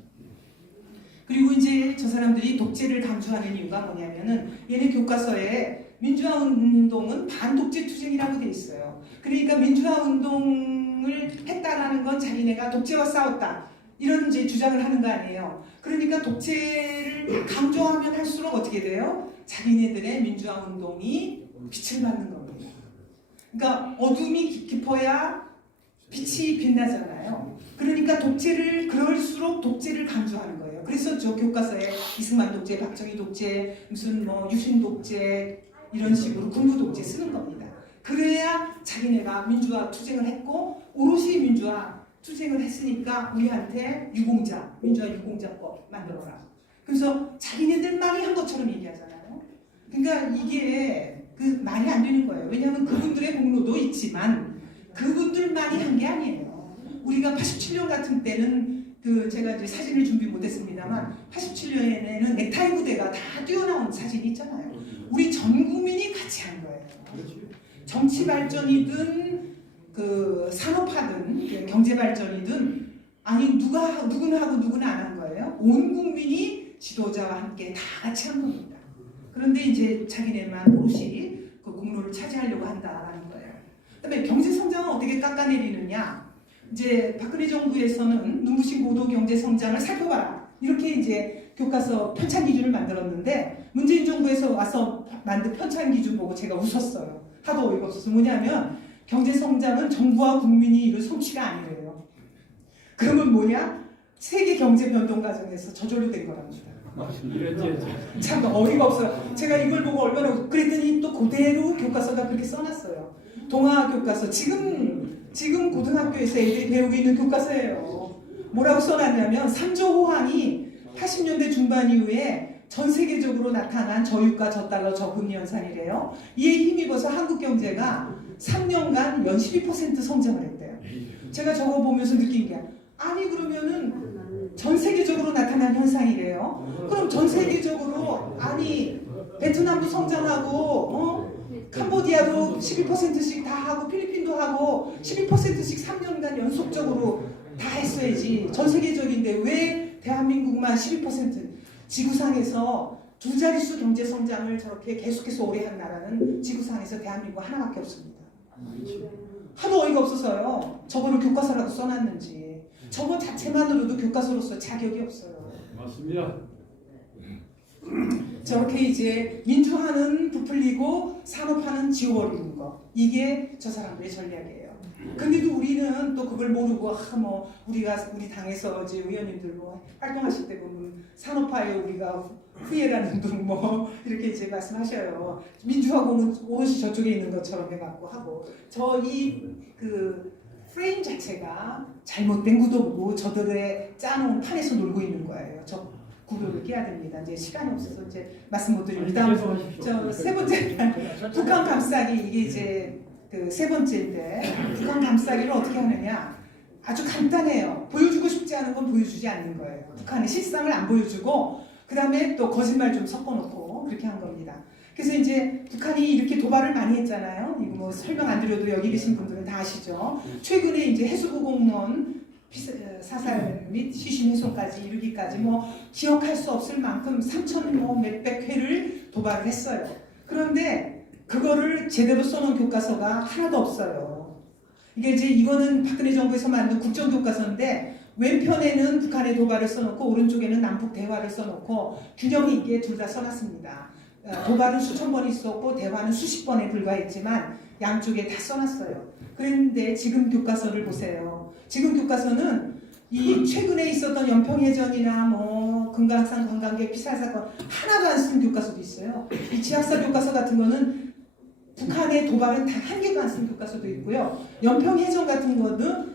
그리고 이제 저 사람들이 독재를 강조하는 이유가 뭐냐면은 얘네 교과서에 민주화 운동은 반독재 투쟁이라고 돼 있어요. 그러니까 민주화 운동을 했다라는 건 자기네가 독재와 싸웠다. 이런 이제 주장을 하는 거 아니에요. 그러니까 독재를 강조하면 할수록 어떻게 돼요? 자기네들의 민주화 운동이 빛을 받는 겁니다. 그러니까 어둠이 깊어야 빛이 빛나잖아요. 그러니까 그럴수록 독재를 강조하는 거예요. 그래서 저 교과서에 이승만 독재, 박정희 독재, 무슨 뭐 유신 독재 이런 식으로 군부 독재 쓰는 겁니다. 그래야 자기네가 민주화 투쟁을 했고 오롯이 민주화 투쟁을 했으니까 우리한테 민주화 유공자법 만들어라. 그래서 자기네들만이 한 것처럼 얘기하잖아요. 그러니까 이게 그 말이 안 되는 거예요. 왜냐하면 그분들의 공로도 있지만 그분들만이 한 게 아니에요. 우리가 87년 같은 때는 제가 이제 사진을 준비 못했습니다만 87년에는 넥타이 부대가 다 뛰어나온 사진이 있잖아요. 우리 전 국민이 같이 한 거예요. 정치 발전이든 그 산업화든 경제 발전이든 아니 누구는 하고 누구는 안 한 거예요. 온 국민이 지도자와 함께 다 같이 한 겁니다. 그런데 이제 자기네만 오롯이 그 공로를 차지하려고 한다라는 거예요. 그다음에 경제 성장은 어떻게 깎아내리느냐? 이제 박근혜 정부에서는 눈부신 고도 경제 성장을 살펴봐라. 이렇게 이제 교과서 편찬 기준을 만들었는데 문재인 정부에서 와서 만든 편찬 기준 보고 제가 웃었어요. 하도 어이가 없어서. 뭐냐면 경제 성장은 정부와 국민이 이룰 솜씨가 아니래요. 그러면 뭐냐? 세계 경제 변동 과정에서 저절로 된 거랍니다. 참 어이가 없어요. 제가 이걸 보고 얼마나 그랬더니 또 그대로 교과서가 그렇게 써놨어요. 동아 교과서 지금 고등학교에서 애들이 배우고 있는 교과서예요. 뭐라고 써놨냐면 3조 호황이 80년대 중반 이후에 전 세계적으로 나타난 저유가 저달러 저금리 현상이래요. 이에 힘입어서 한국 경제가 3년간 연 12% 성장을 했대요. 제가 저거 보면서 느낀 게 아니 그러면은 전 세계적으로 나타난 현상이래요. 그럼 전 세계적으로 아니 베트남도 성장하고 캄보디아도 12%씩 다 하고 필리핀도 하고 12%씩 3년간 연속적으로 다 했어야지. 전 세계적인데 왜 대한민국만 12% 지구상에서 두 자릿수 경제 성장을 저렇게 계속해서 오래 한 나라는 지구상에서 대한민국 하나밖에 없습니다. 하도 어이가 없어서요. 저거를 교과서라도 써놨는지. 저거 자체만으로도 교과서로서 자격이 없어요. 맞습니다. 저렇게 이제 민주화는 부풀리고 산업화는 지워버리는 거. 이게 저 사람들의 전략이에요. 근데도 우리는 또 그걸 모르고 우리 당에서 이제 의원님들 활동하실 때 보면 산업화에 우리가 후회라는 등 이렇게 이제 말씀하셔요. 민주화공은 오롯이 저쪽에 있는 것처럼 해갖고 하고 그 프레임 자체가 잘못된 구도고 저들의 짜놓은 판에서 놀고 있는 거예요. 저 구도를 깨야 됩니다. 이제 시간이 없어서 이제 말씀 못 드립니다. 저 세 번째 북한 감싸기 이게 이제 그 세 번째인데 북한 감싸기를 어떻게 하느냐 아주 간단해요. 보여주고 싶지 않은 건 보여주지 않는 거예요. 북한의 실상을 안 보여주고 그 다음에 또 거짓말 좀 섞어놓고 그렇게 한 겁니다. 그래서 이제 북한이 이렇게 도발을 많이 했잖아요. 이거 뭐 설명 안 드려도 여기 계신 분들은 다 아시죠. 최근에 이제 해수부 공무원 사살 및 시신 훼손까지 이르기까지 기억할 수 없을 만큼 3,000 몇백 회를 도발을 했어요. 그런데 그거를 제대로 써놓은 교과서가 하나도 없어요. 이거는 박근혜 정부에서 만든 국정교과서인데 왼편에는 북한의 도발을 써놓고 오른쪽에는 남북 대화를 써놓고 균형 있게 둘 다 써놨습니다. 도발은 수천 번 있었고 대화는 수십 번에 불과했지만 양쪽에 다 써놨어요. 그런데 지금 교과서를 보세요. 지금 교과서는 이 최근에 있었던 연평해전이나 금강산 관광객 피살 사건 하나도 안 쓴 교과서도 있어요. 이 지하사 교과서 같은 거는 북한의 도발은 단 한 개도 안 쓴 교과서도 있고요. 연평해전 같은 거는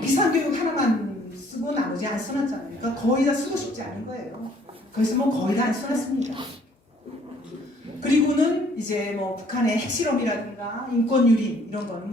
비상교육 하나만 쓰고 나머지 안 써놨잖아요. 그러니까 거의 다 쓰고 싶지 않은 거예요. 그래서 거의 다 안 써놨습니다. 그리고는 이제 북한의 핵실험이라든가 인권유린 이런 거는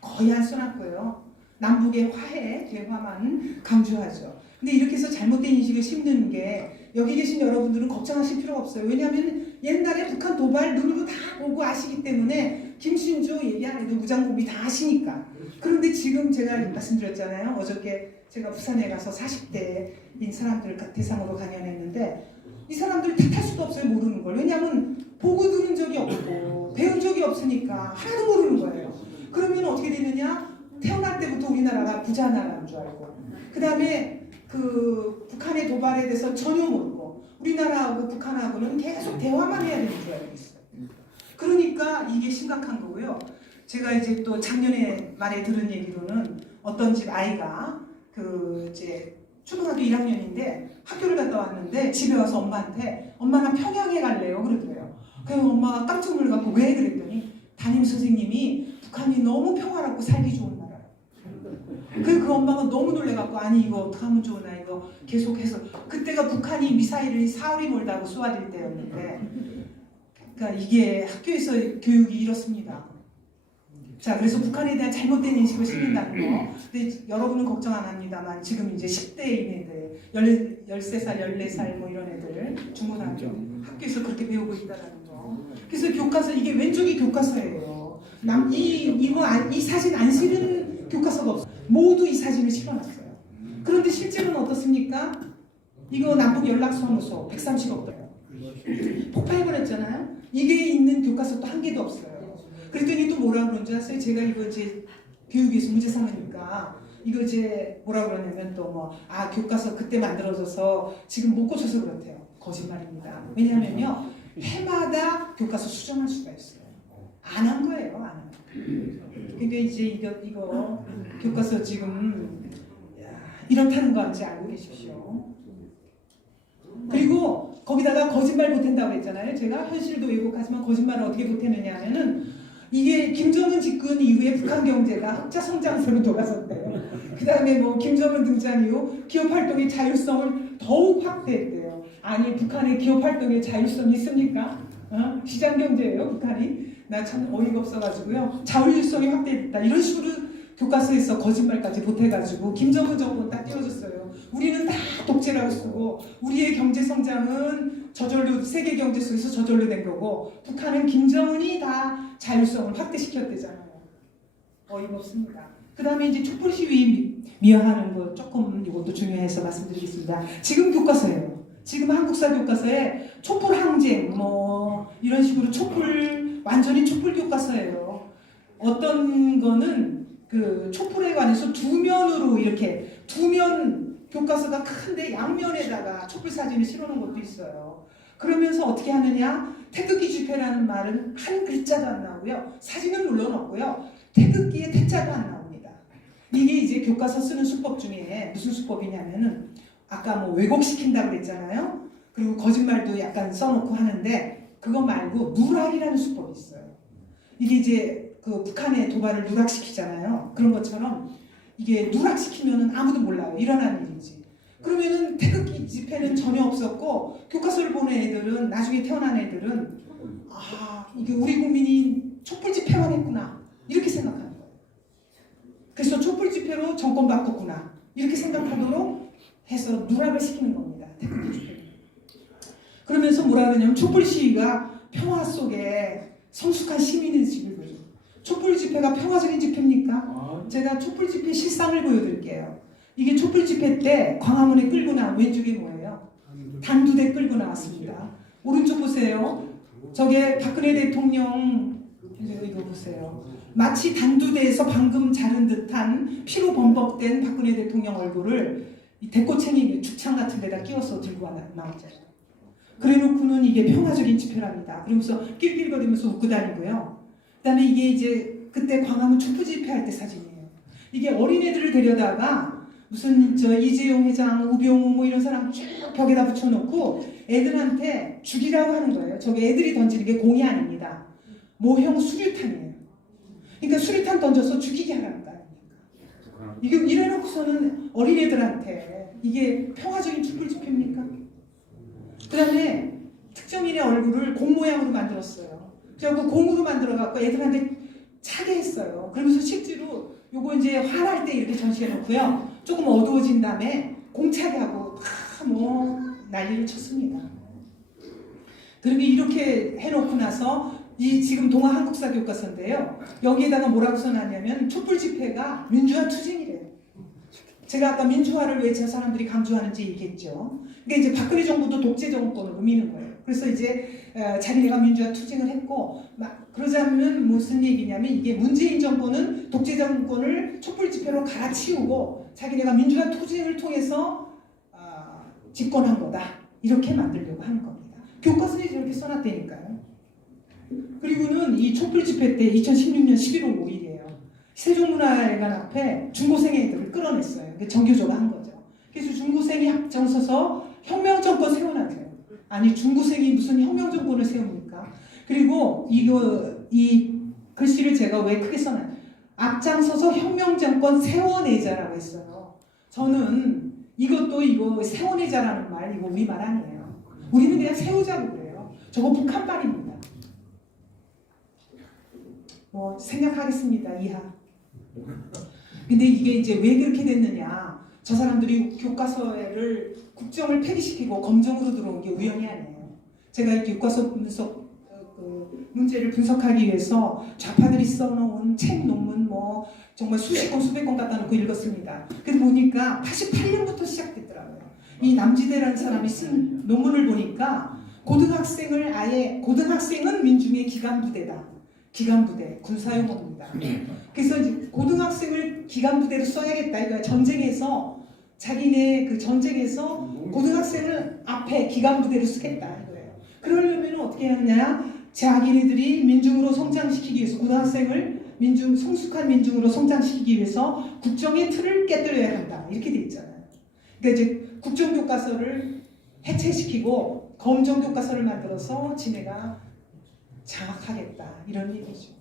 거의 안 써놨고요. 남북의 화해, 대화만 강조하죠. 근데 이렇게 해서 잘못된 인식을 심는 게 여기 계신 여러분들은 걱정하실 필요가 없어요. 왜냐하면 옛날에 북한 도발 눈으로 다 보고 아시기 때문에 김신조 얘기 안 해도 무장공비 다 아시니까. 그런데 지금 제가 말씀드렸잖아요. 어저께 제가 부산에 가서 40대인 사람들 대상으로 강연했는데 이 사람들 탓할 수도 없어요. 모르는 걸. 왜냐하면 보고 들은 적이 없고 배운 적이 없으니까 하나도 모르는 거예요. 그러면 어떻게 되느냐? 태어날 때부터 우리나라가 부자 나라인 줄 알고 그 다음에 그 북한의 도발에 대해서 전혀 모르고 우리나라하고 북한하고는 계속 대화만 해야 되는 줄 알고 있어요. 그러니까 이게 심각한 거고요. 제가 이제 또 작년에 말에 들은 얘기로는 어떤 집 아이가 이제 초등학교 1학년인데 학교를 갔다 왔는데 집에 와서 엄마한테 엄마 나 평양에 갈래요 그러더래요. 그래서 엄마가 깜짝 놀라갖고 왜 그랬더니 담임 선생님이 북한이 너무 평화롭고 살기 좋은 나라예요. 그 엄마가 너무 놀래갖고 아니 이거 어떡하면 좋으나 이거 계속해서 그때가 북한이 미사일을 사흘이 멀다고 쏘아댈 때였는데 그러니까 이게 학교에서 교육이 이렇습니다. 자, 그래서 북한에 대한 잘못된 인식을 심는다는 거. 근데 여러분은 걱정 안 합니다만 지금 이제 10대인 애들, 13살, 14살 이런 애들 중고등학교 학교에서 그렇게 배우고 있다는 거. 그래서 교과서 이게 왼쪽이 교과서예요. 이 사진 안 실은 교과서가 없어요. 모두 이 사진을 실어놨어요. 그런데 실제로는 어떻습니까? 이거 남북 연락사무소 130억 달러 폭파해버렸잖아요. 이게 있는 교과서도 한 개도 없어요. 그랬더니 또 뭐라 그런 줄 아세요? 제가 이거 이제 교육에서 문제 삼으니까 이거 이제 뭐라 그러냐면 또 뭐 교과서 그때 만들어져서 지금 못 고쳐서 그렇대요. 거짓말입니다. 왜냐면요 해마다 교과서 수정할 수가 있어요. 안 한 거예요, 안 한 거. 그러니까 이제 이거 교과서 지금 이렇다는 거 아닌지 알고 계십시오. 그리고 거기다가 거짓말 보탠다고 그랬잖아요. 제가 현실도 왜곡하지만 거짓말을 어떻게 보태느냐 하면은 이게 김정은 집권 이후에 북한 경제가 흑자 성장세로 돌아섰대요. 그 다음에 뭐 김정은 등장 이후 기업 활동의 자율성을 더욱 확대했대요. 아니 북한의 기업 활동의 자율성이 있습니까? 시장 경제예요 북한이. 나 참 어이가 없어가지고요. 자율성이 확대됐다. 이런 식으로 교과서에서 거짓말까지 보태가지고 김정은 정권 딱 띄워줬어요. 우리는 다 독재라고 쓰고 우리의 경제 성장은 저절로 세계 경제 속에서 저절로 된 거고 북한은 김정은이 다 자율성을 확대시켰대잖아요. 어이가 없습니다. 그 다음에 이제 촛불 시위 미화하는 거 조금 이것도 중요해서 말씀드리겠습니다. 지금 교과서예요. 지금 한국사 교과서에 촛불 항쟁 뭐 이런 식으로 완전히 촛불 교과서예요. 어떤 거는 그 촛불에 관해서 두 면으로 이렇게 두 면 교과서가 큰데 양면에다가 촛불 사진을 실어놓은 것도 있어요. 그러면서 어떻게 하느냐? 태극기 집회라는 말은 한 글자도 안 나오고요. 사진은 물론 없고요. 태극기의 태자도 안 나옵니다. 이게 이제 교과서 쓰는 수법 중에 무슨 수법이냐면은 아까 뭐 왜곡시킨다고 그랬잖아요. 그리고 거짓말도 약간 써놓고 하는데 그거 말고 누락이라는 수법이 있어요. 이게 이제 그 북한의 도발을 누락시키잖아요. 그런 것처럼 이게 누락시키면은 아무도 몰라요. 일어난 일이지. 그러면은 태극기 집회는 전혀 없었고 교과서를 보는 애들은 나중에 태어난 애들은 이게 우리 국민이 촛불 집회만 했구나 이렇게 생각하는 거예요. 그래서 촛불 집회로 정권 바꿨구나 이렇게 생각하도록 해서 누락을 시키는 겁니다. 태극기 집회. 그러면서 뭐라 그러냐면 촛불 시위가 평화 속에 성숙한 시민의식을 보여줘요. 촛불 집회가 평화적인 집회입니까? 제가 촛불 집회 실상을 보여드릴게요. 이게 촛불 집회 때 광화문에 끌고 나온 왼쪽이 뭐예요? 단두대 끌고 나왔습니다. 오른쪽 보세요. 저게 박근혜 대통령 이거 보세요. 마치 단두대에서 방금 자른 듯한 피로 범벅된 박근혜 대통령 얼굴을 이 대꼬챙이 죽창 같은 데다 끼워서 들고 나왔잖아요. 그래놓고는 이게 평화적인 집회랍니다. 그러면서 낄낄거리면서 웃고 다니고요. 그 다음에 이게 이제 그때 광화문 촛불 집회할 때 사진이에요. 이게 어린애들을 데려다가 무슨 이재용 회장, 우병우 뭐 이런 사람 쭉 벽에다 붙여놓고 애들한테 죽이라고 하는 거예요. 저게 애들이 던지는 게 공이 아닙니다. 모형 수류탄이에요. 그러니까 수류탄 던져서 죽이게 하라는 거예요. 이게 이래놓고서는 어린애들한테 이게 평화적인 촛불 집회입니까? 그 다음에 특정인의 얼굴을 공 모양으로 만들었어요. 그래서 공으로 만들어갖고 애들한테 차게 했어요. 그러면서 실제로 요거 이제 화날 때 이렇게 전시해놓고요. 조금 어두워진 다음에 공차게 하고 뭐 난리를 쳤습니다. 그리고 이렇게 해놓고 나서 이 지금 동아 한국사 교과서인데요. 여기에다가 뭐라고 써놨냐면 촛불 집회가 민주화 투쟁이래요. 제가 아까 민주화를 왜 저 사람들이 강조하는지 얘기했죠. 그러니까 이제 박근혜 정부도 독재 정권으로 미는 거예요. 그래서 이제 자기네가 민주화 투쟁을 했고 그러자면 무슨 얘기냐면 이게 문재인 정권은 독재 정권을 촛불 집회로 갈아치우고 자기네가 민주화 투쟁을 통해서 집권한 거다. 이렇게 만들려고 하는 겁니다. 교과서에 저렇게 써놨다니까요. 그리고는 이 촛불 집회 때 2016년 11월 5일이에요. 세종문화회관 앞에 중고생 애들을 끌어냈어요. 정교조가 한 거죠. 그래서 중고생이 앞장서서 혁명정권 세워놨어요. 아니 중고생이 무슨 혁명정권을 세웁니까? 그리고 이 글씨를 제가 왜 크게 써놨냐. 앞장서서 혁명정권 세워내자라고 했어요. 저는 이거 세워내자라는 말 이거 우리말 아니에요. 우리는 그냥 세우자고 그래요. 저거 북한 말입니다. 뭐 생각하겠습니다. 이하. 근데 이게 이제 왜 그렇게 됐느냐. 저 사람들이 교과서를 국정을 폐기시키고 검정으로 들어온 게 우연이 아니에요. 제가 이 교과서 분석 문제를 분석하기 위해서 좌파들이 써놓은 책 논문 뭐 정말 수십 권 수백 권 갖다 놓고 읽었습니다. 근데 보니까 88년부터 시작됐더라고요. 이 남지대라는 사람이 쓴 논문을 보니까 고등학생은 민중의 기간 부대다. 기간부대, 군사용어입니다. 그래서 이제 고등학생을 기간부대로 써야겠다 이거야. 전쟁에서 자기네 그 전쟁에서 고등학생을 앞에 기간부대로 쓰겠다 이거예요. 그러려면 어떻게 하느냐? 자기네들이 민중으로 성장시키기 위해서 고등학생을 성숙한 민중으로 성장시키기 위해서 국정의 틀을 깨뜨려야 한다 이렇게 돼 있잖아요. 그러니까 이제 국정교과서를 해체시키고 검정교과서를 만들어서 지네가 장악하겠다 이런 얘기죠.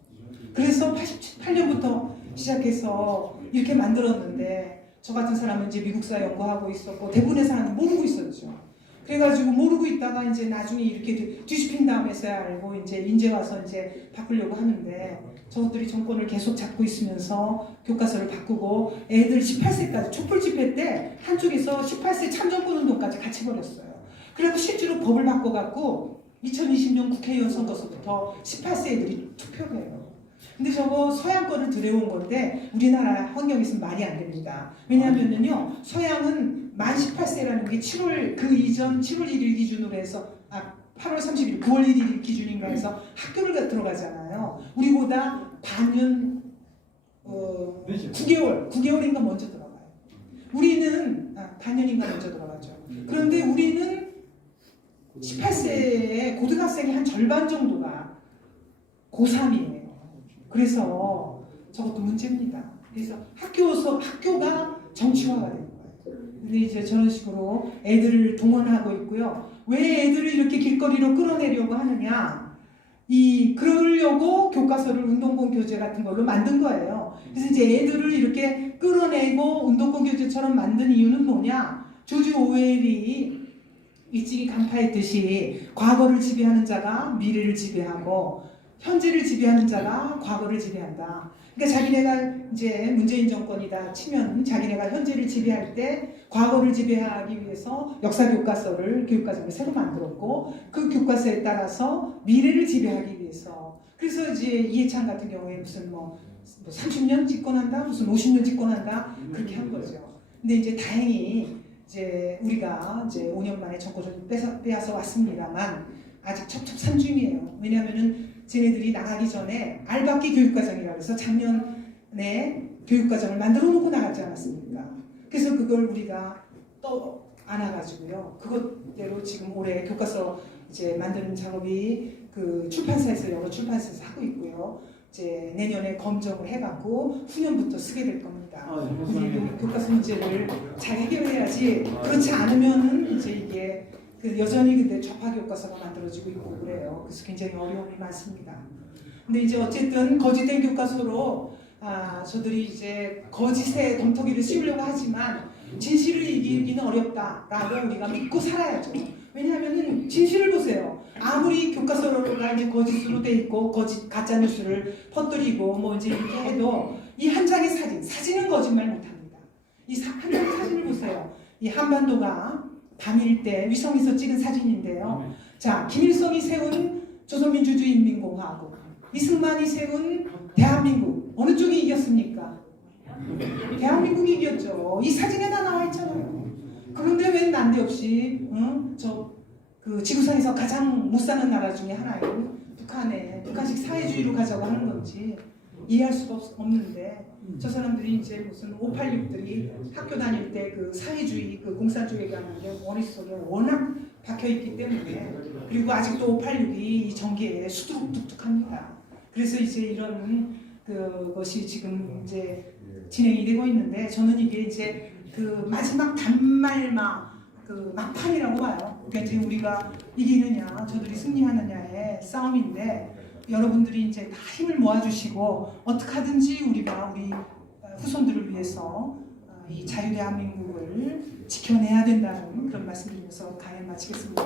그래서 88년부터 시작해서 이렇게 만들었는데 저 같은 사람은 이제 미국사 연구하고 있었고 대부분의 사람은 모르고 있었죠. 그래가지고 모르고 있다가 이제 나중에 이렇게 뒤집힌 다음에서야 알고 이제 와서 이제 바꾸려고 하는데 저것들이 정권을 계속 잡고 있으면서 교과서를 바꾸고 애들 18세까지 촛불 집회 때 한쪽에서 18세 참정권 운동까지 같이 벌였어요. 그래서 실제로 법을 바꿔갖고 2020년 국회의원 선거서부터 18세 애들이 투표를 해요. 근데 저거 서양 거를 들여온 건데 우리나라 환경에서는 말이 안 됩니다. 왜냐하면요 서양은 만 18세라는 게 7월 그 이전 7월 1일 기준으로 해서 8월 30일 9월 1일 기준인가 해서 학교를 들어가잖아요. 우리보다 반년 9개월인가 먼저 들어가요. 우리는 반년인가 먼저 들어가죠. 그런데 우리는 18세에 고등학생이 한 절반 정도가 고3이에요. 그래서 저것도 문제입니다. 그래서 학교가 정치화가 되는 거예요. 근데 이제 저런 식으로 애들을 동원하고 있고요. 왜 애들을 이렇게 길거리로 끌어내려고 하느냐? 그러려고 교과서를 운동권 교재 같은 걸로 만든 거예요. 그래서 이제 애들을 이렇게 끌어내고 운동권 교재처럼 만든 이유는 뭐냐? 조지 오웰이 일찍이 간파했듯이 과거를 지배하는 자가 미래를 지배하고 현재를 지배하는 자가 과거를 지배한다. 그러니까 자기네가 이제 문재인 정권이다 치면 자기네가 현재를 지배할 때 과거를 지배하기 위해서 역사 교과서를 교육과정을 새로 만들었고 그 교과서에 따라서 미래를 지배하기 위해서 그래서 이제 이해찬 같은 경우에 무슨 뭐 30년 집권한다 무슨 50년 집권한다 그렇게 한 거죠. 근데 이제 다행히 이제 우리가 이제 5년 만에 정권을 빼앗아 왔습니다만 아직 첩첩산중이에요. 왜냐하면은 쟤네들이 나가기 전에 알박기 교육과정이라고 해서 작년에 교육과정을 만들어 놓고 나갔지 않았습니까? 그래서 그걸 우리가 또 안아가지고요. 그것대로 지금 올해 교과서 이제 만드는 작업이 그 출판사에서 여러 출판사에서 하고 있고요. 이제 내년에 검정을 해갖고 후년부터 쓰게 될 겁니다. 우리 교과서 문제를 잘 해결해야지 그렇지 않으면은 이제 이게 여전히 근데 좌파 교과서가 만들어지고 있고 그래요. 그래서 굉장히 어려움이 많습니다. 근데 이제 어쨌든 거짓된 교과서로 저들이 이제 거짓의 덤터기를 씌우려고 하지만 진실을 이기기는 어렵다라고 우리가 믿고 살아야죠. 왜냐하면은 진실을 보세요. 아무리 교과서가 이제 거짓으로 돼 있고 가짜 뉴스를 퍼뜨리고 뭐 이제 이렇게 해도 이 한 장의 사진은 거짓말 못합니다. 이 한 장의 사진을 보세요. 이 한반도가 밤일 때 위성에서 찍은 사진인데요. 자, 김일성이 세운 조선민주주의인민공화국, 이승만이 세운 대한민국 어느 쪽이 이겼습니까? 대한민국이 이겼죠. 이 사진에 다 나와 있잖아요. 그런데 왜 난데없이 그 지구상에서 가장 못 사는 나라 중에 하나인 북한식 사회주의로 가자고 하는 건지 이해할 수가 없는데 저 사람들이 이제 무슨 586들이 학교 다닐 때 그 사회주의 그 공산주의에 관한 게 머릿속에 워낙 박혀있기 때문에 그리고 아직도 586이 이 전기에 수두룩뚝뚝합니다. 그래서 이제 이런 그것이 지금 이제 진행이 되고 있는데 저는 이게 이제 그 마지막 그 막판이라고 봐요. 그러니까 우리가 이기느냐 저들이 승리하느냐의 싸움인데 여러분들이 이제 다 힘을 모아주시고 어떻게 하든지 우리가 우리 후손들을 위해서 이 자유대한민국을 지켜내야 된다는 그런 말씀드리면서 강연 마치겠습니다.